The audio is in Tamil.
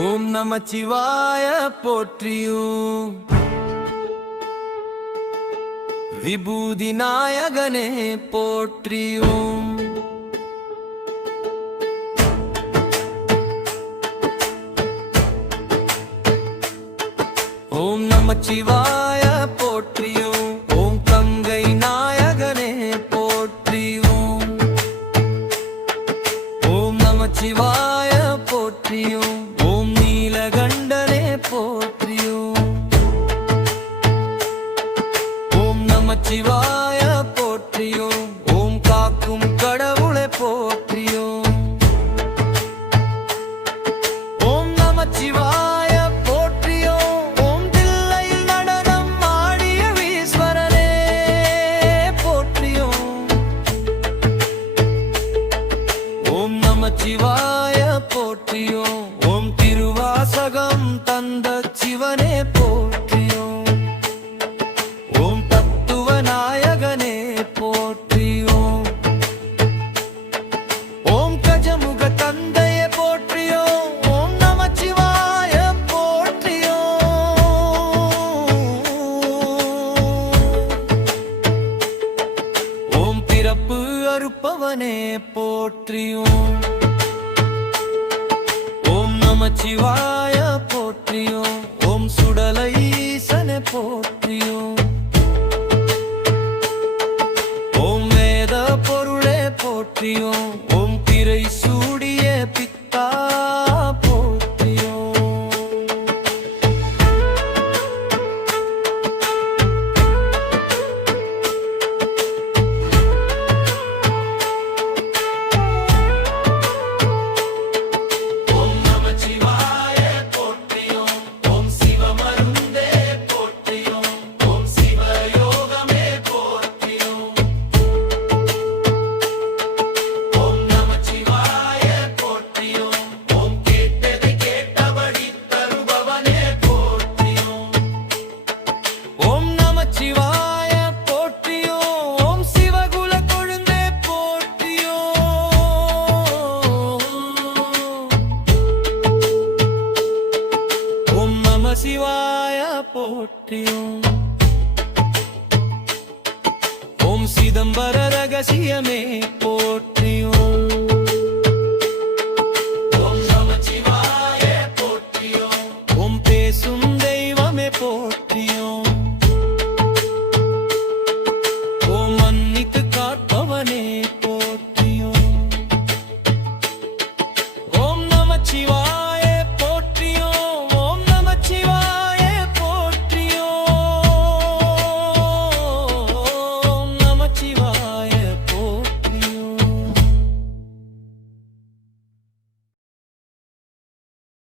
ஓம் நமச்சிவாய போற்றியும் விபூதி நாயகனே போற்றியும் ஓம் நமச்சிவாய போற்றியும் ஓம் கங்கை நாயகனே போற்றியும் ஓம் நமச்சிவாய போற்றியும் ஓம் நீலகண்டனே போற்றியும் ஓம் நமச்சிவாய போற்றியும் ஓம் காக்கும் கடவுளை போற்றியும் ஓம் நமச்சிவாய போற்றியும் ஓம் தில்லையில் நடனம் ஆடிய ஈஸ்வரனே போற்றியும் ஓம் நமச்சிவாய போற்றியும் ஓம் திருவாசகம் தந்த சிவனே போற்றியும் ஓம் தத்துவ நாயகனே போற்றியும் ஓம் கஜமுக தந்தையே போற்றியும் ஓம் நமச்சிவாய போற்றியும் ஓம் பிறப்பு அறுப்பவனே போற்றியும் ஓம் நமச்சிவாய போற்றியும் ஓம் சுடலை ஈசனே போற்றியும் ஓம் வேத பொருளே போற்றியும் ஓம் திரை சூடிய பித்தா போற்றியும் ஓம் நமச்சிவாய போற்றியும் ஓம் சிவமருந்தே போற்றியும் ஓம் சிவயோகமே போற்றியும் ஓம் நமச்சிவாய போற்றியும் ஓம் கேட்டதை கேட்டபடி தருபவனே போற்றியும் ஓம் நமச்சிவாய போற்றியும் ஓம் சிவகுல கொழுந்தே போற்றியும் ஓம் நமசிவாய போற்றியும் ஓம் சிதம்பர ரகசியமே போற்றி